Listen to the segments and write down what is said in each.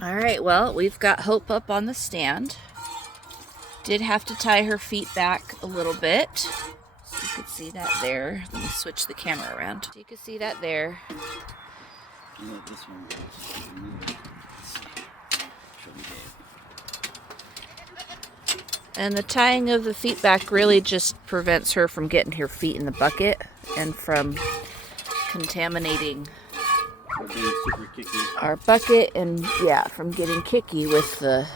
All right, well, we've got Hope up on the stand. Did have to tie her feet back a little bit. So you can see that there. Let me switch the camera around. So you can see that there. This one goes. And the tying of the feet back really just prevents her from getting her feet in the bucket and from contaminating our bucket, and yeah, from getting kicky with the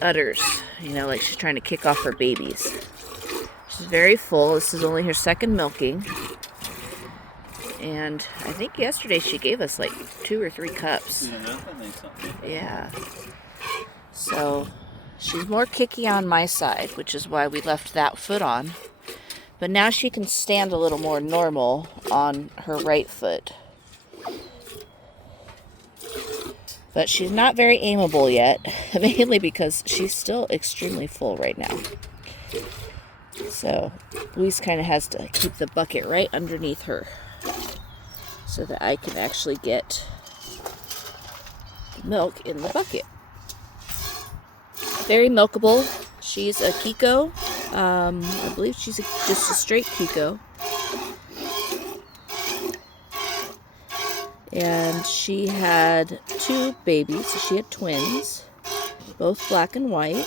udders. You know, like she's trying to kick off her babies. She's very full. This is only her second milking. And I think yesterday she gave us like 2 or 3 cups. Yeah. So she's more kicky on my side, which is why we left that foot on. But now she can stand a little more normal on her right foot. But she's not very aimable yet, mainly because she's still extremely full right now. So Luis kind of has to keep the bucket right underneath her so that I can actually get the milk in the bucket. Very milkable. She's a Kiko. I believe she's just a straight Kiko. And she had 2 babies. So she had twins, both black and white.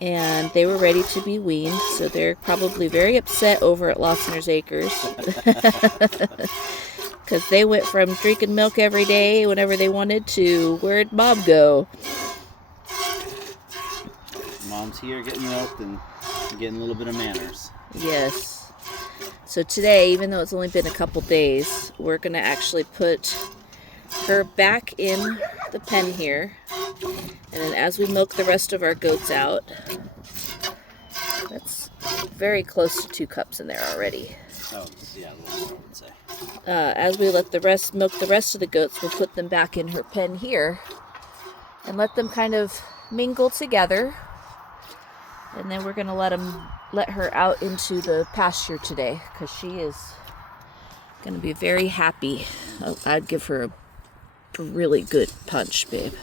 And they were ready to be weaned, so they're probably very upset over at Lossner's Acres. Because they went from drinking milk every day whenever they wanted to, where'd Mom go? Mom's here getting milked and getting a little bit of manners. Yes. So today, even though it's only been a couple days, we're going to actually put her back in the pen here. And then as we milk the rest of our goats out, that's very close to 2 cups in there already. Oh, yeah, a little more, I would say. As we let milk the rest of the goats, we'll put them back in her pen here and let them kind of mingle together. And then we're going to let her out into the pasture today, because she is going to be very happy. I'd give her a really good punch, babe.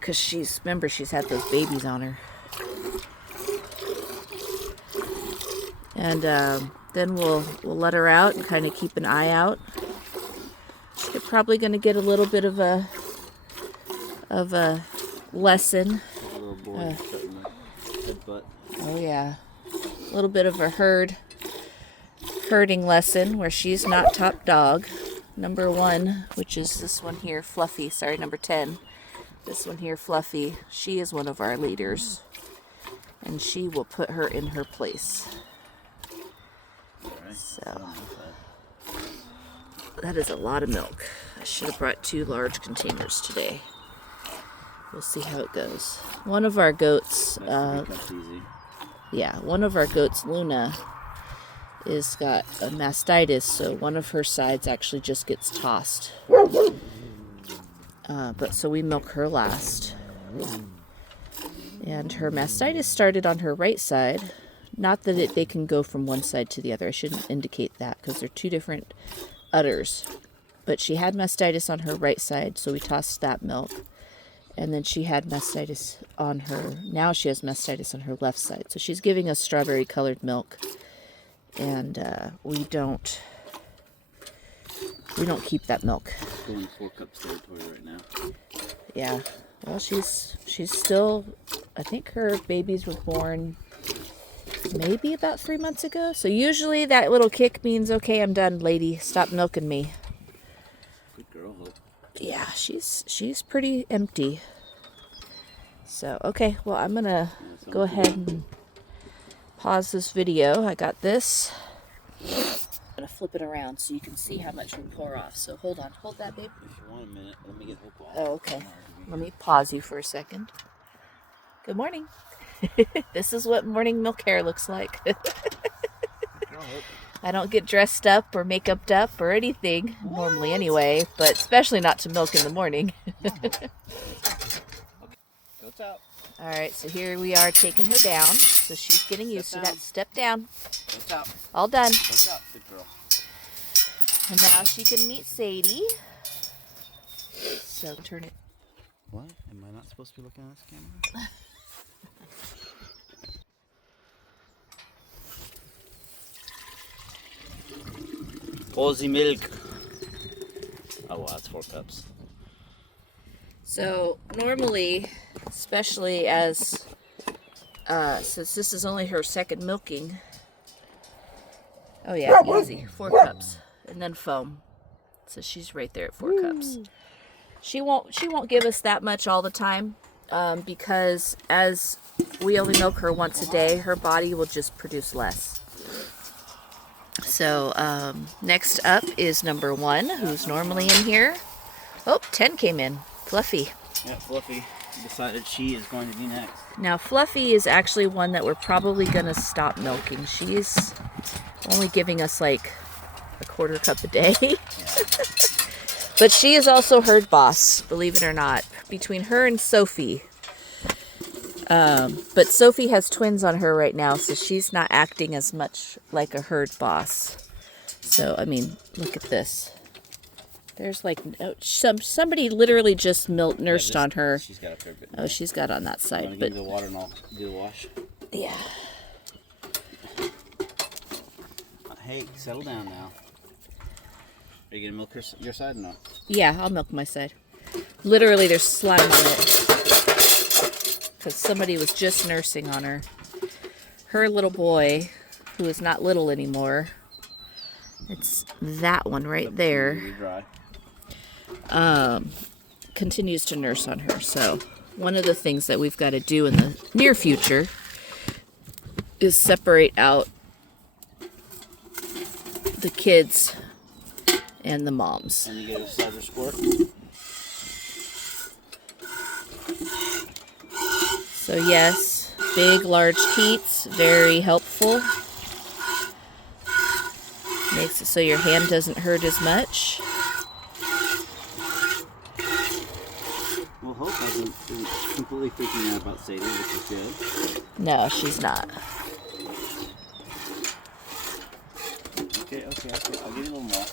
Because she's had those babies on her. And then we'll let her out and kind of keep an eye out. She's probably going to get a little bit of a lesson. A little boy cutting the headbutt. Oh yeah, a little bit of a herding lesson where she's not top dog. Number 1, which is this one here, Fluffy. Sorry, number 10. This one here, Fluffy, she is one of our leaders, and she will put her in her place. Right. So, that is a lot of milk. I should have brought 2 large containers today. We'll see how it goes. One of our goats, one of our goats, Luna, is got a mastitis, so one of her sides actually just gets tossed. But so we milk her last. And her mastitis started on her right side. Not that they can go from one side to the other. I shouldn't indicate that because they're 2 different udders. But she had mastitis on her right side, so we tossed that milk. And then she had mastitis on her. Now she has mastitis on her left side. So she's giving us strawberry colored milk. And we don't keep that milk. Going 4 cups territory right now. Yeah. Well, she's still, I think her babies were born maybe about 3 months ago. So usually that little kick means, okay, I'm done, lady. Stop milking me. Good girl, Hope. Yeah, she's pretty empty. So, okay, well, I'm going to go ahead and pause this video. I got this. I'm going to flip it around so you can see how much we pour off. So hold on. Hold that, babe. If you want a minute, let me get Hope off. Oh, okay. Let me pause you for a second. Good morning. This is what morning milk hair looks like. I don't get dressed up or make-upped up or anything, normally anyway, but especially not to milk in the morning. Okay. Go top. All right, so here we are taking her down. So she's getting used to that. Step down. Go top. All done. Go top. Good girl. And now she can meet Sadie. So turn it. What? Am I not supposed to be looking at this camera? Cozy milk. Oh wow, it's 4 cups. So normally, especially as since this is only her second milking. Oh yeah, easy. 4 cups, and then foam. So she's right there at 4 cups. She won't give us that much all the time, because as we only milk her once a day, her body will just produce less. So next up is number 1, who's normally in here. Oh, 10 came in. Fluffy. Yeah, Fluffy decided she is going to be next. Now Fluffy is actually one that we're probably going to stop milking. She's only giving us like a 1/4 cup a day. Yeah. But she is also herd boss, believe it or not, between her and Sophie. But Sophie has twins on her right now, so she's not acting as much like a herd boss. So, I mean, look at this. There's like, somebody literally just nursed on her. She's got a fair bit. Oh, she's got on that side. You want to give me the water and I'll do the wash? Yeah. Hey, settle down now. Are you going to milk your side or no? Yeah, I'll milk my side. Literally, there's slime on it. Because somebody was just nursing on her. Her little boy, who is not little anymore. It's that one right there. Continues to nurse on her. So, one of the things that we've got to do in the near future is separate out the kids and the moms. And you get a cider squirt. So yes, big, large teats, very helpful. Makes it so your hand doesn't hurt as much. Well, Hope isn't completely freaking out about Sadie, which is good. No, she's not. Okay. I'll give you a little more.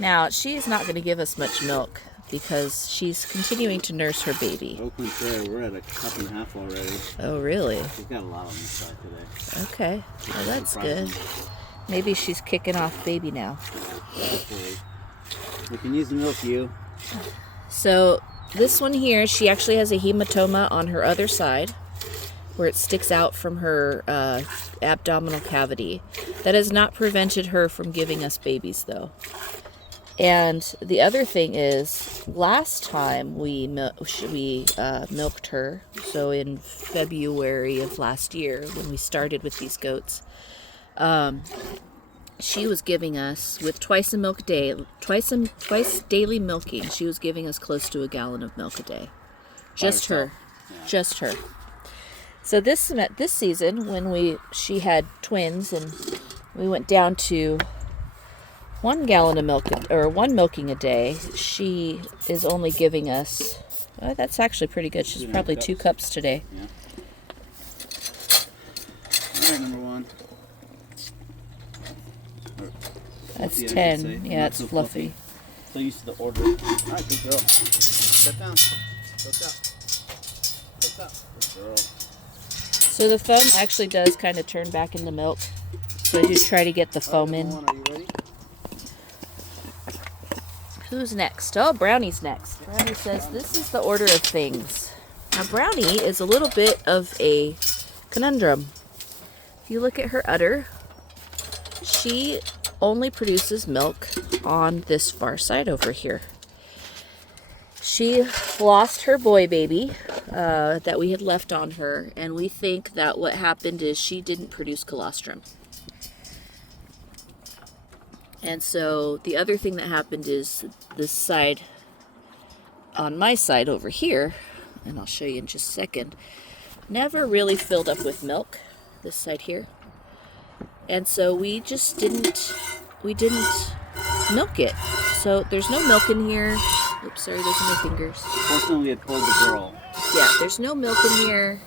Now, she is not going to give us much milk because she's continuing to nurse her baby. Oakland Trail, we're at a cup and a half already. Oh, really? She's got a lot on this side today. Okay. Well, that's good. Maybe she's kicking off baby now. Hopefully. We can use the milk, you. So, this one here, she actually has a hematoma on her other side where it sticks out from her abdominal cavity. That has not prevented her from giving us babies, though. And the other thing is, last time we milked her, so in February of last year when we started with these goats, she was giving us, with twice daily milking, she was giving us close to 1 gallon of milk a day. Just her. Yeah. Just her. So this season, when she had twins and we went down to 1 gallon of milk, or 1 milking a day, she is only giving us, well, that's actually pretty good. She's probably 2 cups today. Yeah. All right, number 1. That's 10. Yeah, it's Fluffy. So used to the order. All right, good girl. Sit down. Look up. Look up. Good girl. So the foam actually does kind of turn back into milk. So I do try to get the foam in. Are you ready? Who's next? Oh, Brownie's next. Brownie says, this is the order of things. Now, Brownie is a little bit of a conundrum. If you look at her udder, she only produces milk on this far side over here. She lost her boy baby that we had left on her, and we think that what happened is she didn't produce colostrum. And so the other thing that happened is this side, on my side over here, and I'll show you in just a second, never really filled up with milk, this side here. And so we just didn't milk it. So there's no milk in here. Oops, sorry, those are my fingers. Fortunately, we had pulled the girl. Yeah, there's no milk in here.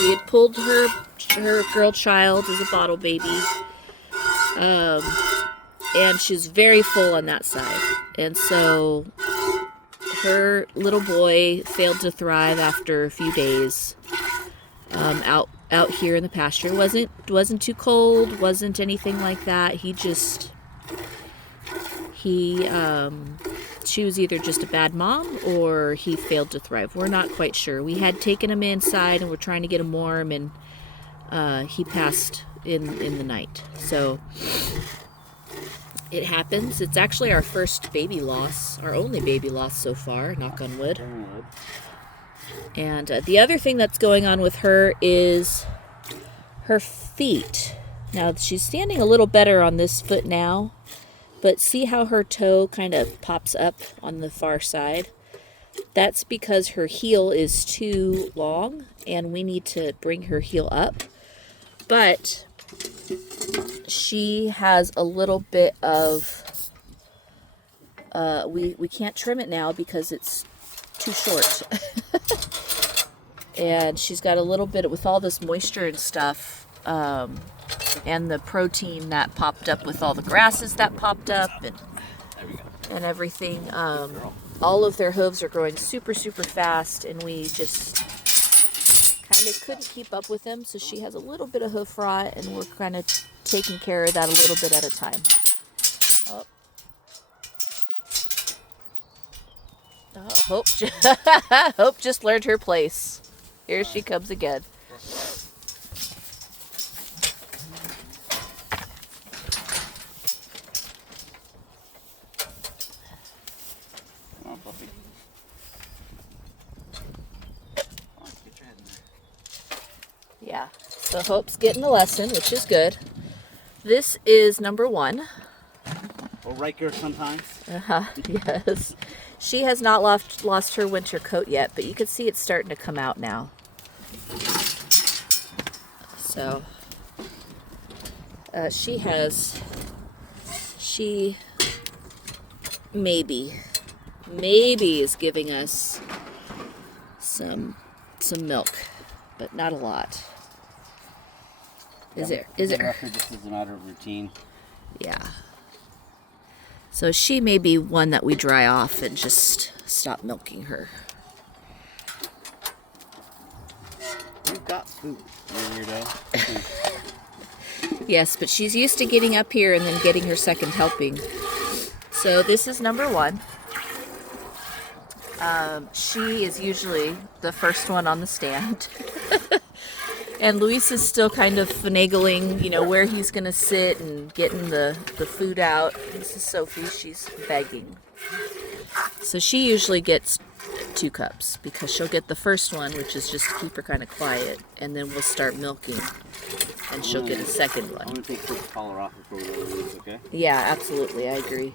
We had pulled her girl child as a bottle baby. and she's very full on that side. And so her little boy failed to thrive after a few days out here in the pasture. Wasn't too cold, wasn't anything like that. She was either just a bad mom or he failed to thrive. We're not quite sure. We had taken him inside and we're trying to get him warm, and he passed in the night. So it happens. It's actually our first baby loss, our only baby loss so far, knock on wood. And the other thing that's going on with her is her feet. Now, she's standing a little better on this foot now, but see how her toe kind of pops up on the far side? That's because her heel is too long, and we need to bring her heel up. But she has a little bit of, we can't trim it now because it's too short. And she's got a little bit, with all this moisture and stuff, and the protein that popped up with all the grasses that popped up and everything. All of their hooves are growing super, super fast, and we just kind of couldn't keep up with them. So she has a little bit of hoof rot, and we're kind of taking care of that a little bit at a time. Hope just learned her place. Here she comes again. Come on, Fluffy. Come on, get your head in there. Yeah, so Hope's getting a lesson, which is good. This is number 1. Or Riker sometimes. Yes. She has not lost her winter coat yet, but you can see it's starting to come out now. So, she maybe is giving us some milk, but not a lot. Is it? Just as a matter of routine. Yeah. So she may be one that we dry off and just stop milking her. You've got food, you weirdo. Yes, but she's used to getting up here and then getting her second helping. So this is number 1. She is usually the first one on the stand. And Luis is still kind of finagling, where he's going to sit and getting the food out. This is Sophie. She's begging. So she usually gets 2 cups because she'll get the first one, which is just to keep her kind of quiet, and then we'll start milking, and she'll get a second I'm one. going to take the collar off before we let her loose, okay? Yeah, absolutely. I agree.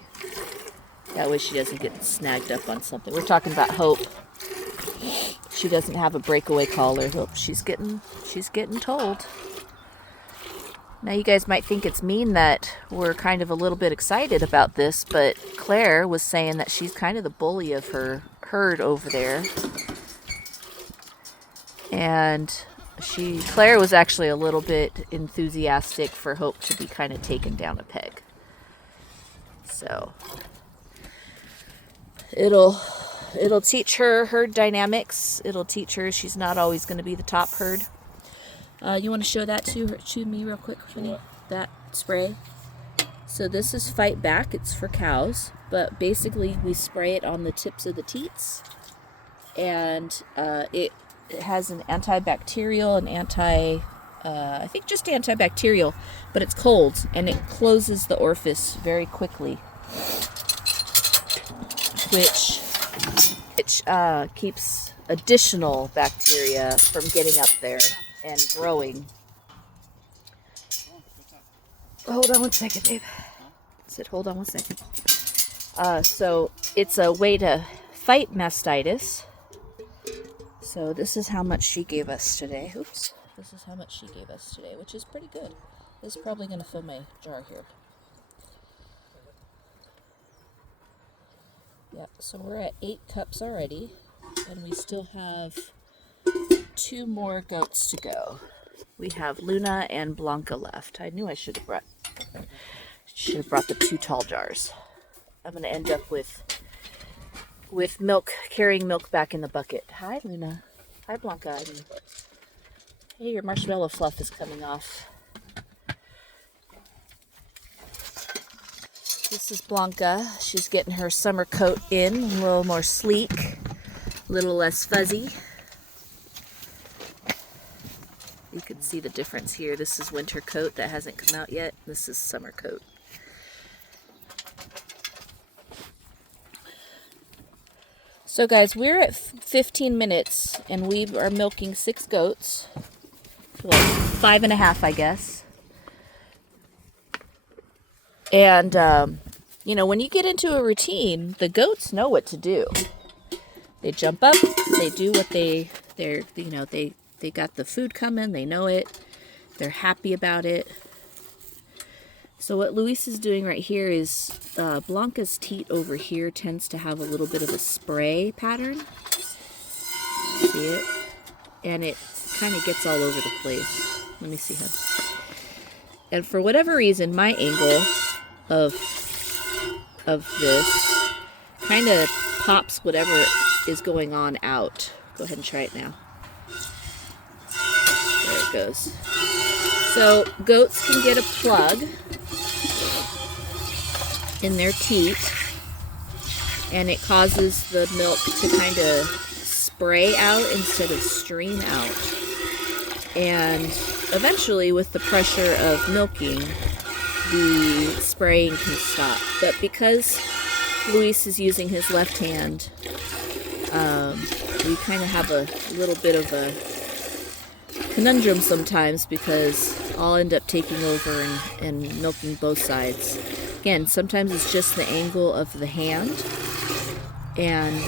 That way she doesn't get snagged up on something. We're talking about Hope. She doesn't have a breakaway collar. Hope she's getting told. Now you guys might think it's mean that we're kind of a little bit excited about this, but Claire was saying that she's kind of the bully of her herd over there. And Claire was actually a little bit enthusiastic for Hope to be kind of taken down a peg. So it'll teach her herd dynamics. It'll teach her she's not always going to be the top herd. You want to show that to me real quick, Finny? That spray. So this is Fight Back. It's for cows, but basically we spray it on the tips of the teats, and it has an antibacterial and I think just antibacterial, but it's cold and it closes the orifice very quickly, which keeps additional bacteria from getting up there and growing. Hold on one second, babe. Hold on one second. So it's a way to fight mastitis. So this is how much she gave us today. Oops. This is how much she gave us today, which is pretty good. This is probably going to fill my jar here. Yep, so we're at 8 cups already, and we still have 2 more goats to go. We have Luna and Blanca left. I knew I should have Should have brought the 2 tall jars. I'm gonna end up with milk, carrying milk back in the bucket. Hi, Luna. Hi, Blanca. Hey, your marshmallow fluff is coming off. This is Blanca. She's getting her summer coat in, a little more sleek, a little less fuzzy. You can see the difference here. This is winter coat that hasn't come out yet. This is summer coat. So guys, we're at 15 minutes and we are milking 6 goats. Well, 5.5, I guess. And, you know, when you get into a routine, the goats know what to do. They jump up, they do what they got the food coming, they know it, they're happy about it. So what Luis is doing right here is, Blanca's teat over here tends to have a little bit of a spray pattern. See it? And it kind of gets all over the place. Let me see how. And for whatever reason, my angle of this kind of pops whatever is going on out. Go ahead and try it now. There it goes. So goats can get a plug in their teat, and it causes the milk to kind of spray out instead of stream out. And eventually, with the pressure of milking, the spraying can stop. But because Luis is using his left hand, we kind of have a little bit of a conundrum sometimes, because I'll end up taking over and milking both sides. Again, sometimes it's just the angle of the hand, and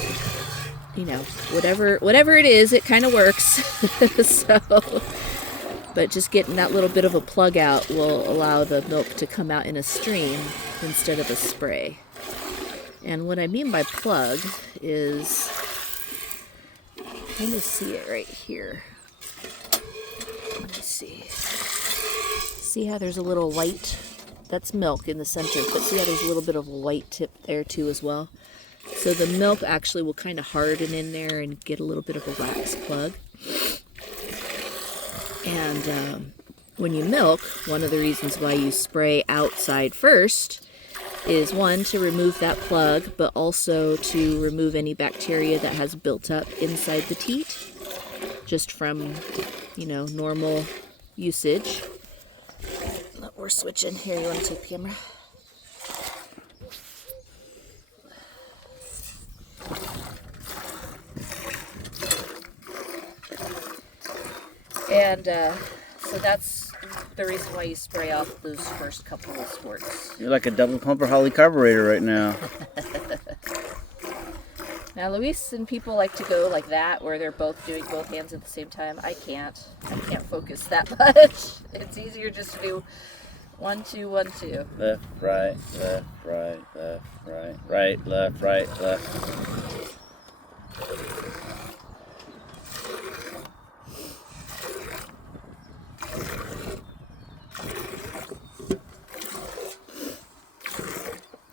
you know, whatever it is, it kind of works. So, but just getting that little bit of a plug out will allow the milk to come out in a stream instead of a spray. And what I mean by plug is, kind of see it right here. Let me see. See how there's a little white? That's milk in the center, but see how there's a little bit of a white tip there too as well? So the milk actually will kind of harden in there and get a little bit of a wax plug. And when you milk, one of the reasons why you spray outside first is, one, to remove that plug, but also to remove any bacteria that has built up inside the teat, just from, you know, normal usage. We're switching. Here, you want to take the camera? And so that's the reason why you spray off those first couple of squirts. You're like a double pumper Holly carburetor right now. Now, Luis and people like to go like that, where they're both doing both hands at the same time. I can't focus that much. It's easier just to do 1, 2, 1, 2. Left, right, left, right, left, right, right, left, right, left.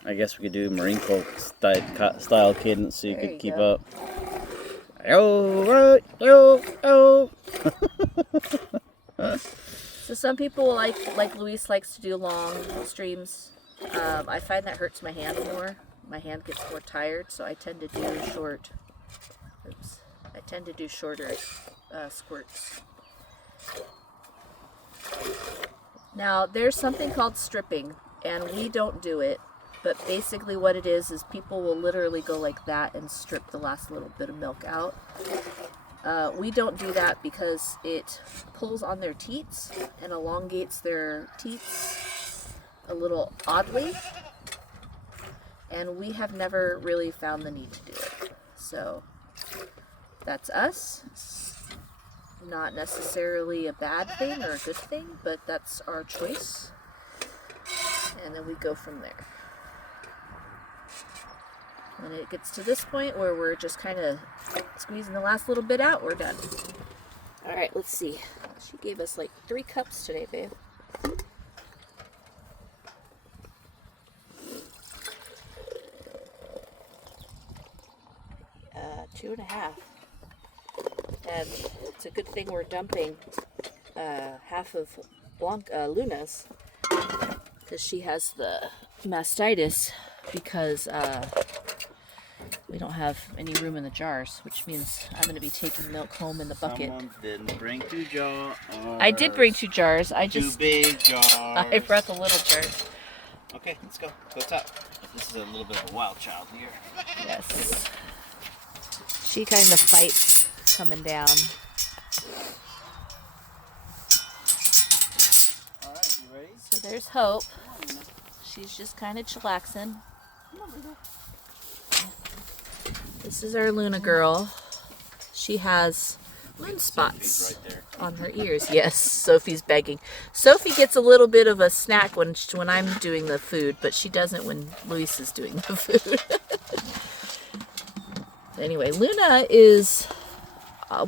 I guess we could do Marine Corps style cadence so you could keep up. Yo, yo, yo. So some people like Luis likes to do long streams. I find that hurts my hand more. My hand gets more tired, so I tend to do shorter squirts. Now, there's something called stripping, and we don't do it. But basically what it is people will literally go like that and strip the last little bit of milk out. We don't do that because it pulls on their teats and elongates their teats a little oddly. And we have never really found the need to do it. So that's us. It's not necessarily a bad thing or a good thing, but that's our choice. And then we go from there. When it gets to this point where we're just kind of squeezing the last little bit out, we're done. All right, let's see. She gave us like 3 cups today, babe. 2.5. And it's a good thing we're dumping half of Luna's, because she has the mastitis, because we don't have any room in the jars, which means I'm going to be taking milk home in the bucket. Someone didn't bring 2 jars. I did bring 2 jars. I just 2 big jars. I brought the little jars. Okay, let's go. Go top. This is a little bit of a wild child here. Yes. She kind of fights coming down. All right, you ready? So there's Hope. She's just kind of chillaxing. This is our Luna girl. She has moon spots right on her ears. Yes, Sophie's begging. Sophie gets a little bit of a snack when I'm doing the food, but she doesn't when Luis is doing the food. Anyway, Luna is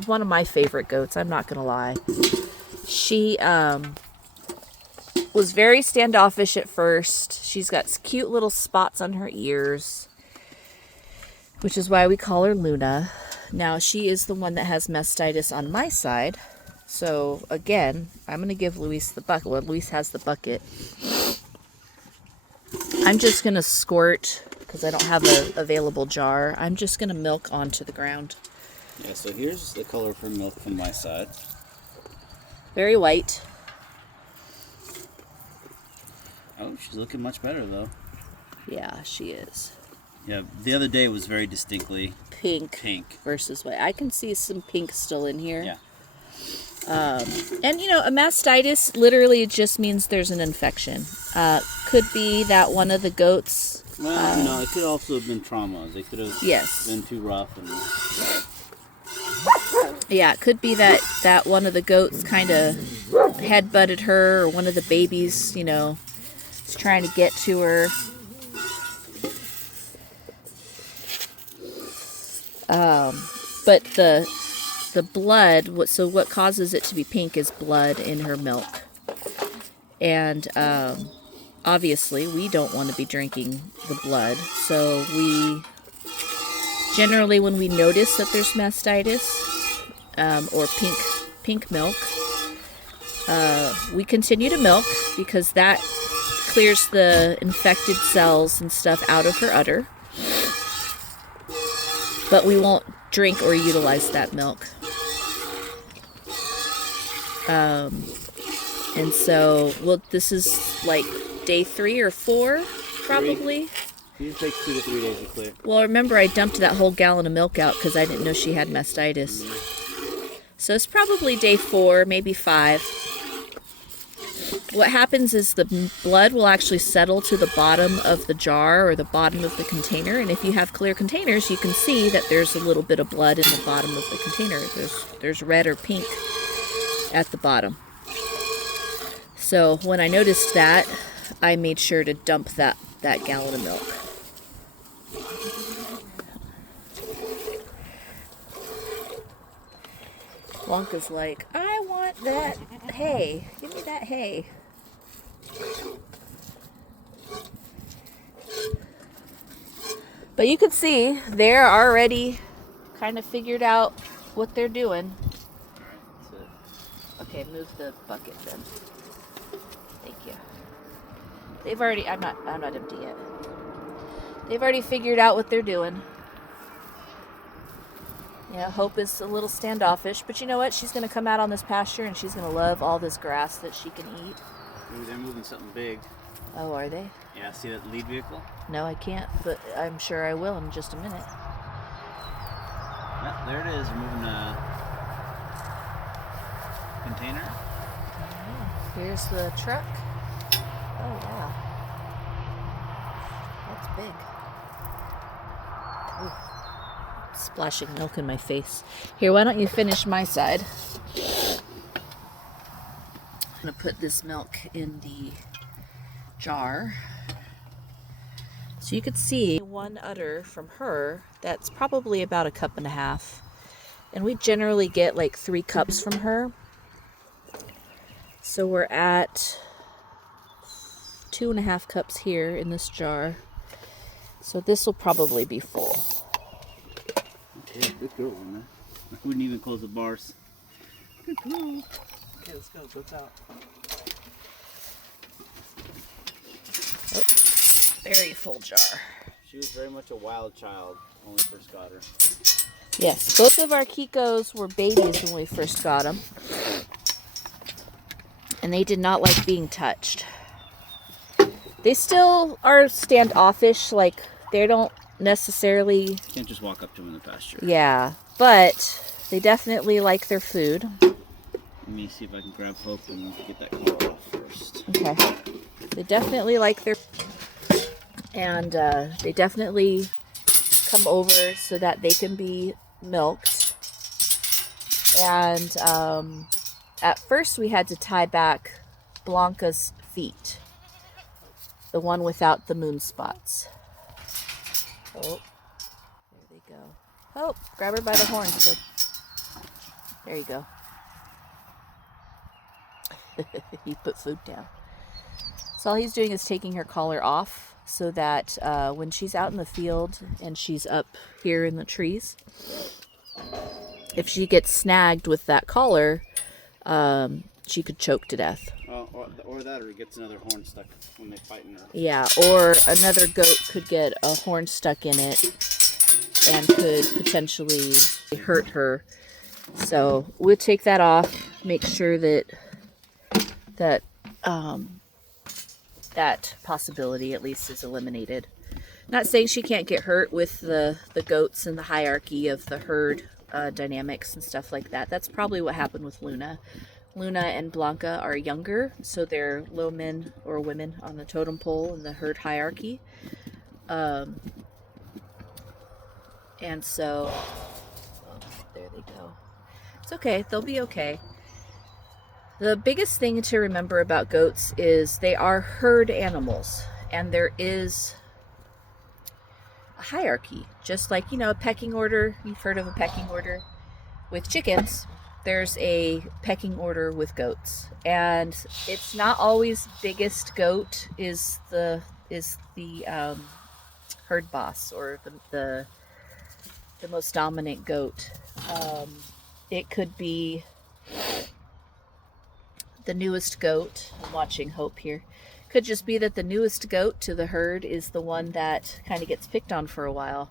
one of my favorite goats. I'm not gonna lie. She was very standoffish at first. She's got cute little spots on her ears, which is why we call her Luna. Now, she is the one that has mastitis on my side. So, again, I'm going to give Luis the bucket. Well, Luis has the bucket. I'm just going to squirt, because I don't have an available jar. I'm just going to milk onto the ground. Yeah, so here's the color for milk from my side. Very white. Oh, she's looking much better, though. Yeah, she is. Yeah, the other day was very distinctly Pink versus white. I can see some pink still in here. Yeah. And you know, a mastitis literally just means there's an infection. Could be that one of the goats. Well, no, it could also have been trauma. They could have been too rough. Yeah, it could be that one of the goats kind of head-butted her, or one of the babies, you know, is trying to get to her. But the blood, so what causes it to be pink is blood in her milk. And obviously we don't want to be drinking the blood. So we generally, when we notice that there's mastitis or pink milk, we continue to milk, because that clears the infected cells and stuff out of her udder. But we won't drink or utilize that milk. And so, well, this is like day 3 or 4, probably. It takes 2 to 3 days to clear. Well, remember, I dumped that whole gallon of milk out because I didn't know she had mastitis. So it's probably day 4, maybe 5. What happens is the blood will actually settle to the bottom of the jar or the bottom of the container. And if you have clear containers, you can see that there's a little bit of blood in the bottom of the container. There's red or pink at the bottom. So when I noticed that, I made sure to dump that gallon of milk. Wonka's like, I want that hay. Give me that hay. But you can see they're already kind of figured out what they're doing. Okay, move the bucket then. Thank you. They've already, I'm not empty yet. They've already figured out what they're doing. Yeah, Hope is a little standoffish, but you know what? She's going to come out on this pasture and she's going to love all this grass that she can eat. Maybe they're moving something big. Oh, are they? Yeah, see that lead vehicle? No, I can't, but I'm sure I will in just a minute. Yeah, there it is. We're moving a container. Yeah. Here's the truck. Oh, yeah. That's big. Ooh. Splashing milk in my face. Here, why don't you finish my side? I'm going to put this milk in the jar. So you could see one udder from her that's probably about 1.5 cups. And we generally get like 3 cups from her. So we're at 2.5 cups here in this jar. So this will probably be full. Yeah, good girl, man. I wouldn't even close the bars. Good girl. Okay, let's go. Goats out. Oh, very full jar. She was very much a wild child when we first got her. Yes, both of our Kikos were babies when we first got them. And they did not like being touched. They still are standoffish, like they don't necessarily... You can't just walk up to them in the pasture. Yeah, but they definitely like their food. Let me see if I can grab Hope and get that collar off first. Okay. They definitely like their... And they definitely come over so that they can be milked. And at first we had to tie back Blanca's feet. The one without the moon spots. Oh, there they go. Oh, grab her by the horns, kid. There you go. He put food down. So all he's doing is taking her collar off so that when she's out in the field and she's up here in the trees, if she gets snagged with that collar, she could choke to death. Or that, or gets another horn stuck when they fight in her. Yeah, or another goat could get a horn stuck in it and could potentially hurt her. So we'll take that off, make sure that that possibility at least is eliminated. Not saying she can't get hurt with the goats and the hierarchy of the herd dynamics and stuff like that. That's probably what happened with Luna. Luna and Blanca are younger, so they're low men or women on the totem pole in the herd hierarchy. And so, there they go. It's okay, they'll be okay. The biggest thing to remember about goats is they are herd animals, and there is a hierarchy. Just like, you know, a pecking order. You've heard of a pecking order with chickens. There's a pecking order with goats, and it's not always biggest goat is the herd boss or the most dominant goat. It could be the newest goat. I'm watching Hope here. Could just be that the newest goat to the herd is the one that kind of gets picked on for a while.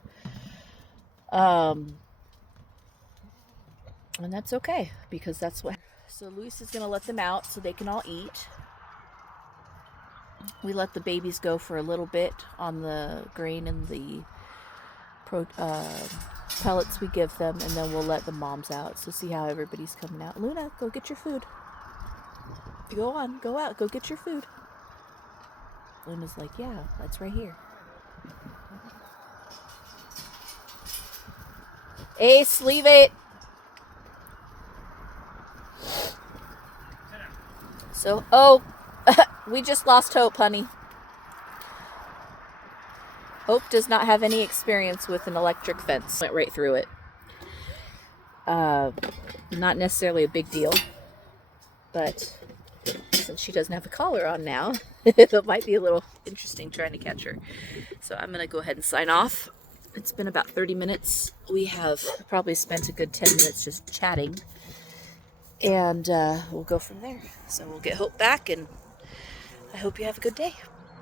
And that's okay, because that's what... So Luis is going to let them out so they can all eat. We let the babies go for a little bit on the grain and the pellets we give them, and then we'll let the moms out. So see how everybody's coming out. Luna, go get your food. Go on, go out, go get your food. Luna's like, yeah, that's right here. Ace, leave it. So, oh, we just lost Hope, honey. Hope does not have any experience with an electric fence. Went right through it. Not necessarily a big deal, but since she doesn't have a collar on now, it might be a little interesting trying to catch her. So I'm going to go ahead and sign off. It's been about 30 minutes. We have probably spent a good 10 minutes just chatting. And we'll go from there. So we'll get Hope back, and I hope you have a good day.